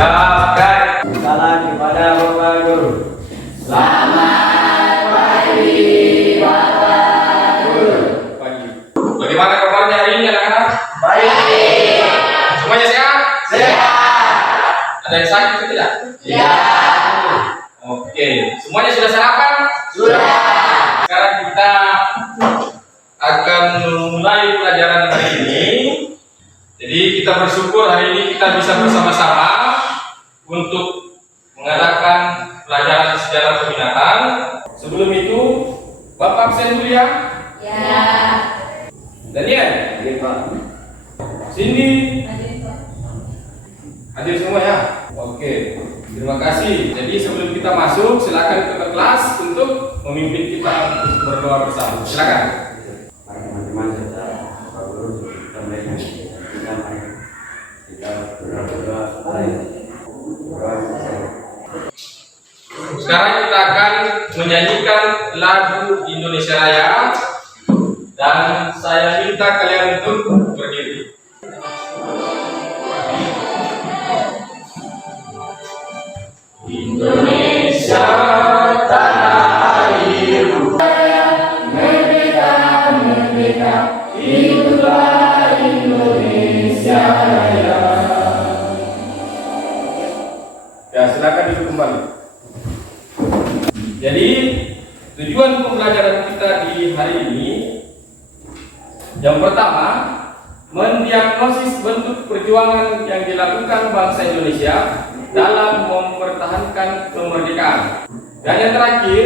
Jawab, guys. Salam kepada Bapak Guru. Selamat pagi Bapak Guru. Pagi. Bagaimana kabarnya hari ini anak-anak? Baik. Semuanya sehat? Sehat. Ada yang sakit atau tidak? Ya. Oke. Semuanya sudah sarapan? Sudah. Sekarang kita akan memulai pelajaran hari ini. Jadi kita bersyukur hari ini kita bisa bersama-sama untuk mengadakan pelajaran sejarah peminatan. Sebelum itu, Bapak absen dulu ya. Ya. Daniel, Cindy, hadir semua ya. Oke, terima kasih. Jadi sebelum kita masuk, silakan ke kelas untuk memimpin kita untuk berdoa bersama. Silakan. Teman-teman serta Bapak Guru kita mereka kita berdoa Sekarang kita akan menyanyikan lagu Indonesia Raya dan saya minta kalian untuk berdiri. Indonesia tanah airku, merdeka, merdeka, hiduplah Indonesia Raya. Ya, silakan duduk kembali. Jadi tujuan pembelajaran kita di hari ini, yang pertama, mendiagnosis bentuk perjuangan yang dilakukan bangsa Indonesia dalam mempertahankan kemerdekaan. Dan yang terakhir,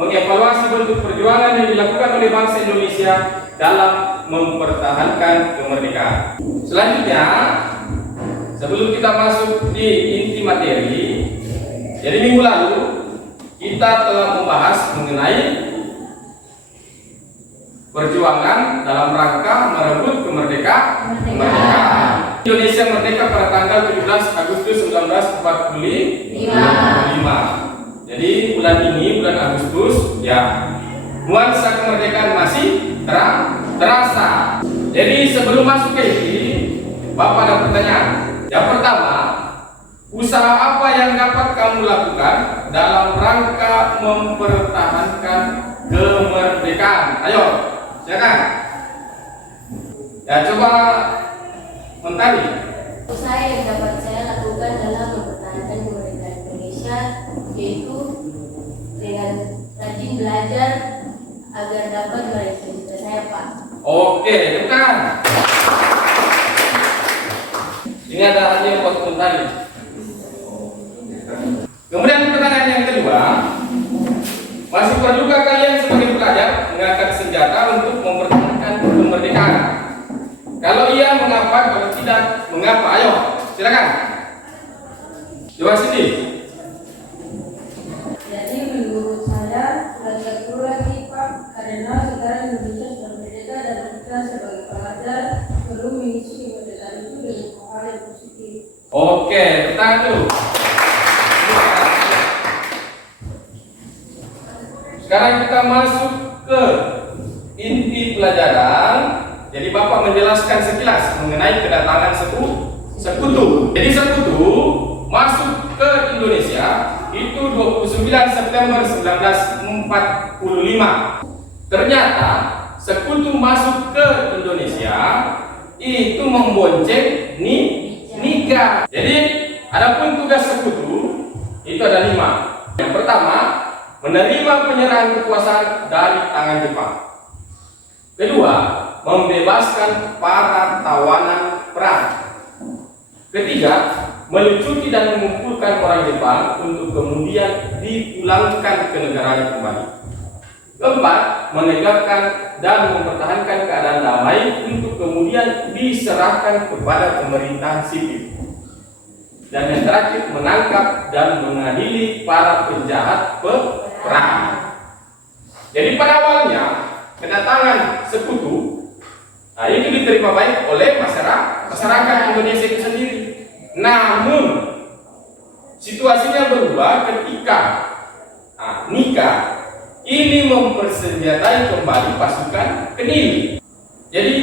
mengevaluasi bentuk perjuangan yang dilakukan oleh bangsa Indonesia dalam mempertahankan kemerdekaan. Selanjutnya, sebelum kita masuk di inti materi, jadi minggu lalu kita telah membahas mengenai perjuangan dalam rangka merebut kemerdekaan. Indonesia merdeka pada tanggal 17 Agustus 1945. Jadi bulan ini, bulan Agustus, ya, nuansa kemerdekaan masih terasa. Jadi sebelum masuk ke ini, Bapak ada pertanyaan. Yang pertama, usaha apa yang dapat kamu lakukan dalam rangka mempertahankan kemerdekaan? Ayo, silakan. Ya, coba Mentari. Usaha yang dapat saya lakukan dalam mempertahankan kemerdekaan Indonesia yaitu dengan rajin belajar agar dapat meraih cita-cita saya, Pak. Oke, bukan. Ini ada hadiah buat Mentari. Kemudian pertanyaan yang kedua, masih perlukah kalian sebagai pelajar mengangkat senjata untuk mempertahankan kemerdekaan? Kalau iya, mengapa? Kalau tidak, mengapa? Ayo, silakan. Coba sini. Jadi menurut saya belajar perlu lagi, Pak, karena sekarang Indonesia sudah merdeka dan kita sebagai pelajar perlu mengisi kemerdekaan itu dengan hal yang positif. Oke, pertanyaan dulu. Sekarang kita masuk ke inti pelajaran. Jadi Bapak menjelaskan sekilas mengenai kedatangan sekutu. Jadi sekutu masuk ke Indonesia itu 29 September 1945. Ternyata sekutu masuk ke Indonesia itu membonceng Nika. Jadi adapun tugas sekutu itu ada 5. Yang pertama, menerima penyerahan kekuasaan dari tangan Jepang. Kedua, membebaskan para tawanan perang. Ketiga, melucuti dan mengumpulkan orang Jepang untuk kemudian dipulangkan ke negaranya kembali. Keempat, menegakkan dan mempertahankan keadaan damai untuk kemudian diserahkan kepada pemerintahan sipil. Dan yang terakhir, menangkap dan mengadili para penjahat perang. Jadi pada awalnya kedatangan sekutu, nah itu diterima baik oleh masyarakat Indonesia itu sendiri. Namun situasinya berubah ketika Nika ini mempersenjatai kembali pasukan Kenili. Jadi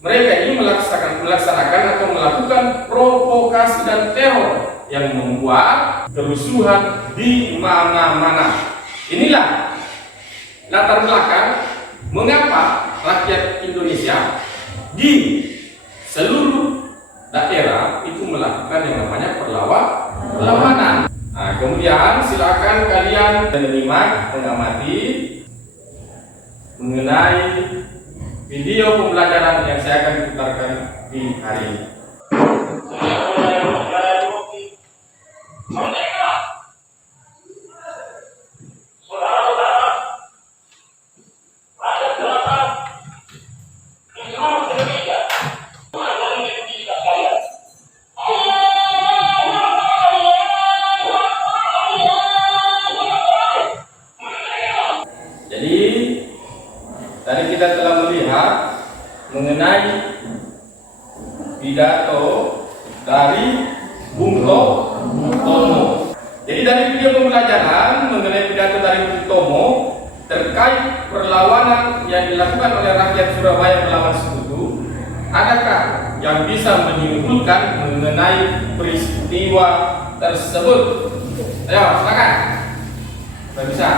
mereka ini melaksanakan atau melakukan provokasi dan teror yang membuat kerusuhan di mana-mana. Inilah latar belakang mengapa rakyat Indonesia di seluruh daerah itu melakukan yang namanya perlawanan. Nah, kemudian silakan kalian menyimak, mengamati mengenai video pembelajaran yang saya akan putarkan di hari ini. Jadi tadi kita telah melihat mengenai pidato dari Bung Tomo. Jadi dari video pembelajaran mengenai pidato dari Bung Tomo terkait perlawanan yang dilakukan oleh rakyat Surabaya melawan Sekutu, adakah yang bisa menyimpulkan mengenai peristiwa tersebut? Ayo, silakan. Tidak bisa.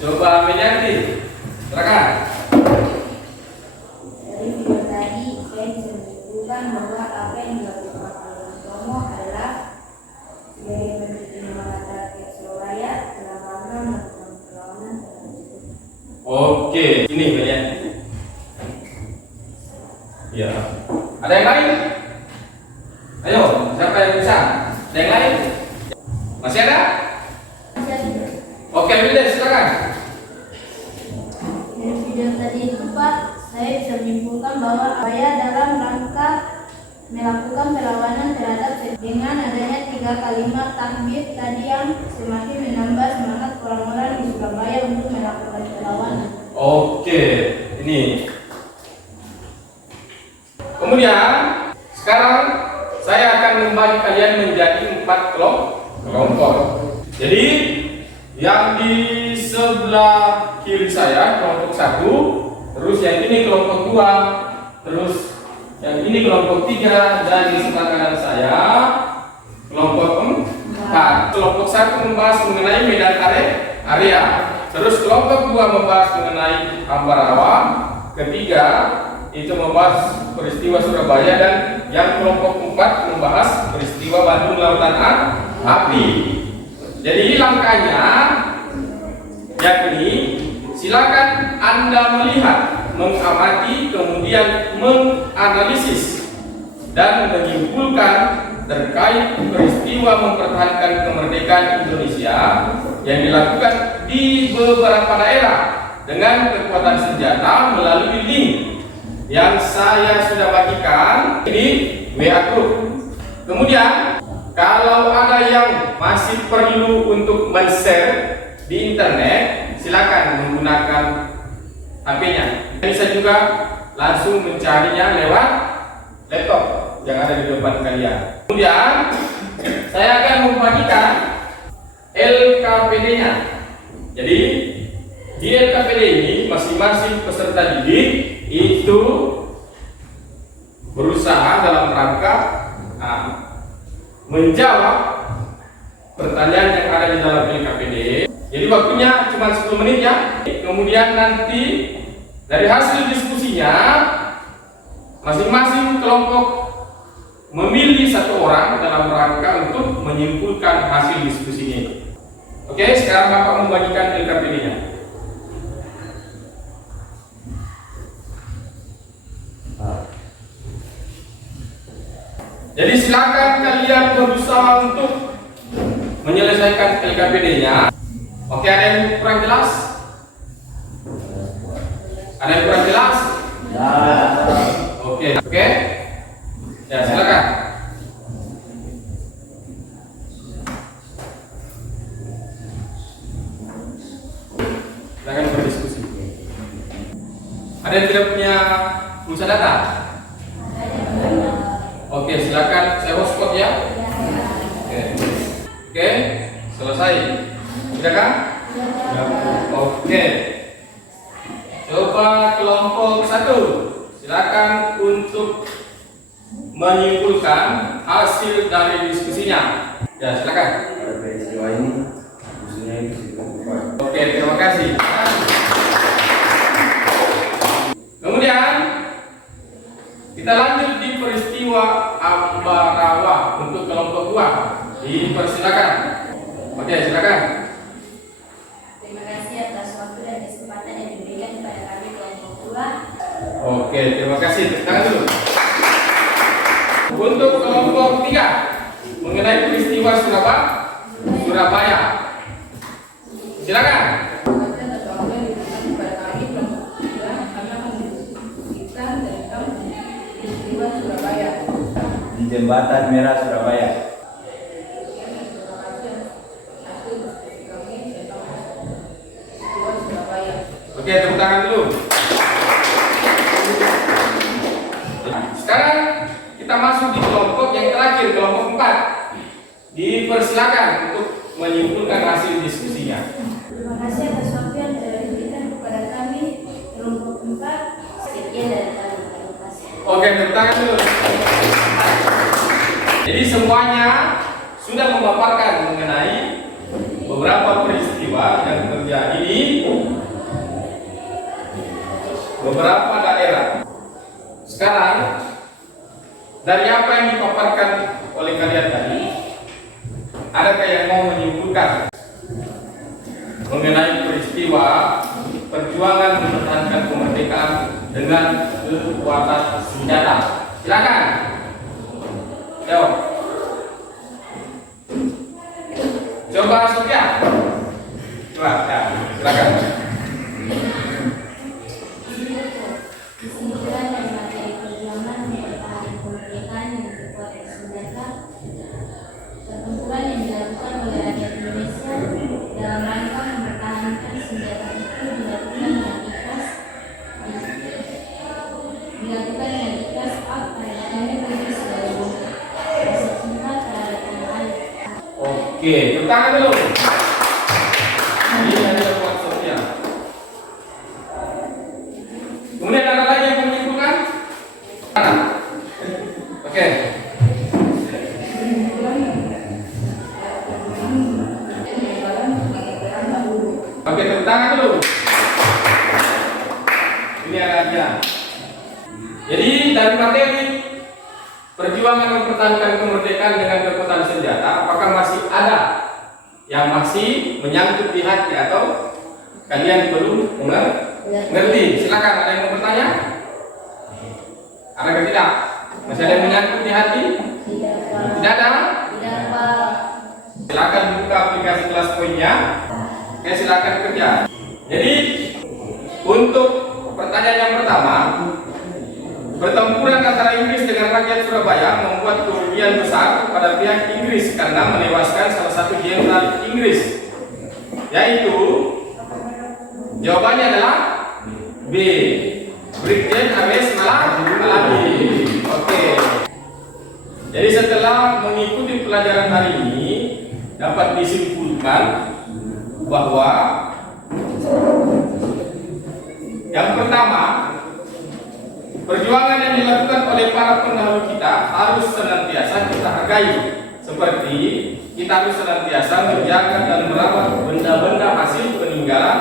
Coba Medianti, silakan. Dari video tadi saya bisa menyimpulkan bahwa apa yang dilakukan oleh Bung Tomo adalah sebagai bentuk penyemangat rakyat Surabaya telah bangga melakukan perlawanan terhadap Sekutu. Oke, ini Medianti. Ya. Ada yang lain? Ayo, siapa yang bisa? Ada yang lain? Masih ada? Oke, Wilda, silakan. Dari video tadi itu Pak, saya bisa menyimpulkan bahwa saya dalam rangka melakukan perlawanan terhadap dengan adanya 3 kalimat takbir tadi yang semakin menambah semangat orang-orang di Surabaya untuk melakukan perlawanan. Oke, ini. Kemudian sekarang saya akan membagi kalian menjadi 4 kelompok. Jadi yang di sebelah kiri saya kelompok 1, terus yang ini kelompok 2, terus yang ini kelompok 3, dan di sebelah kanan saya kelompok 4. Kelompok 1 membahas mengenai medan area, terus kelompok 2 membahas mengenai Ambarawa, ketiga itu membahas peristiwa Surabaya, dan yang kelompok 4 membahas peristiwa Bandung Lautan Api. Jadi langkahnya yakni silakan Anda melihat, mengamati, kemudian menganalisis dan menyimpulkan terkait peristiwa mempertahankan kemerdekaan Indonesia yang dilakukan di beberapa daerah dengan kekuatan senjata melalui link yang saya sudah bagikan di WA Group. Kemudian kalau ada yang masih perlu untuk men-share di internet, silakan menggunakan HP-nya. Bisa juga langsung mencarinya lewat laptop yang ada di depan kalian. Kemudian saya akan membagikan LKPD-nya. Jadi di LKPD ini masing-masing peserta didik itu berusaha dalam rangka menjawab pertanyaan yang ada di dalam LKPD. Jadi waktunya cuma 10 menit ya. Kemudian nanti dari hasil diskusinya masing-masing kelompok memilih 1 orang dalam rangka untuk menyimpulkan hasil diskusinya. Oke, sekarang Bapak membagikan LKPD-nya. Jadi silakan kalian berusaha untuk menyelesaikan LKPD-nya. Oke, ada yang kurang jelas? Ada yang kurang jelas? Ya. Oke. Ya, silakan. Silakan berdiskusi. Ada yang tidak punya pulsa data? Oke, silakan saya hotspot ya. Oke, selesai. Sudah kan? Oke. Coba kelompok 1, silakan untuk menyimpulkan hasil dari diskusinya. Ya, silakan. Pada peristiwa ini, khususnya itu dilakukan. Oke, terima kasih. Kemudian kita lanjut di peristiwa Ambarawa untuk kelompok 2. Dipersilakan. Oke, silakan. Terima kasih atas waktu dan kesempatan yang diberikan kepada kami kelompok 2. Oke, terima kasih. Tepuk tangan dulu. Untuk kelompok 3 mengenai peristiwa Surabaya. Silakan. Di Jembatan Merah Surabaya. Oke, tepuk tangan dulu. Sekarang kita masuk di kelompok yang terakhir, kelompok 4. Dipersilakan untuk menyimpulkan hasil diskusinya. Terima kasih atas waktu yang telah diberikan kepada kami kelompok 4. Sekian dari kami. Terima kasih. Oke, tepuk tangan dulu. Jadi semuanya sudah memaparkan mengenai beberapa peristiwa yang terjadi di beberapa daerah. Sekarang dari apa yang dipaparkan oleh kalian tadi, adakah yang mau menyimpulkan mengenai peristiwa perjuangan mempertahankan kemerdekaan dengan kekuatan senjata? Silakan. Jawab. Coba Sofia. Coba, ya, silakan. Kesimpulan dari materi perjuangan mempertahankan kemerdekaan dengan kekuatan senjata, pertempuran yang dilakukan oleh rakyat Indonesia dalam rangka mempertahankan senjata itu dilakukan dengan ikhlas, pada kami bagi sebagai rasa cinta terhadap tanah air. Oke, tepuk tangan dulu. Ini adalah buat Sofia. Kemudian ada lagi yang menyimpulkan? Oke. Oke, tepuk tangan dulu. Ini ada dia. Jadi dari materi perjuangan mempertahankan kemerdekaan dengan kekuatan senjata, apakah masih ada yang masih menyangkut di hati atau kalian belum mengerti? Silakan, ada yang mau bertanya? Ada tidak? Masih ada yang menyangkut di hati? Tidak ada? Tidak, Pak. Silakan buka aplikasi kelas poinnya. Oke, silakan kerja. Jadi untuk pertanyaan yang pertama, pertempuran antara Inggris dengan rakyat Surabaya membuat kerugian besar pada pihak Inggris karena menewaskan salah satu jenderal Inggris, yaitu jawabannya adalah B. Brigjen Ames Malaki. Oke. Jadi setelah mengikuti pelajaran hari ini dapat disimpulkan bahwa yang pertama, perjuangan yang dilakukan oleh para pendahulu kita harus senantiasa kita hargai, seperti kita harus senantiasa menjaga dan merawat benda-benda hasil peninggalan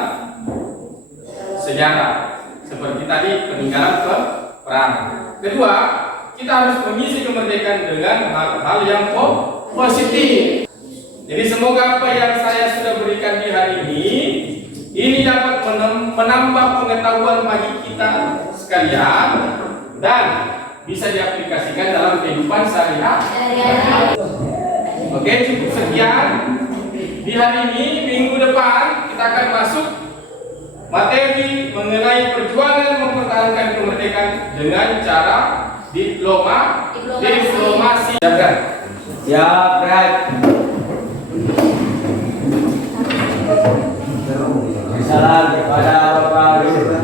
sejarah, seperti tadi peninggalan perang. Kedua, kita harus mengisi kemerdekaan dengan hal-hal yang positif. Jadi semoga apa yang saya sudah berikan di hari ini dapat menambah pengetahuan bagi kita sekalian dan bisa diaplikasikan dalam kehidupan sehari-hari. Oke, cukup sekian di hari ini. Minggu depan kita akan masuk materi mengenai perjuangan mempertahankan kemerdekaan dengan cara diplomasi. Siap, Brad. Salam kepada Bapak Guru.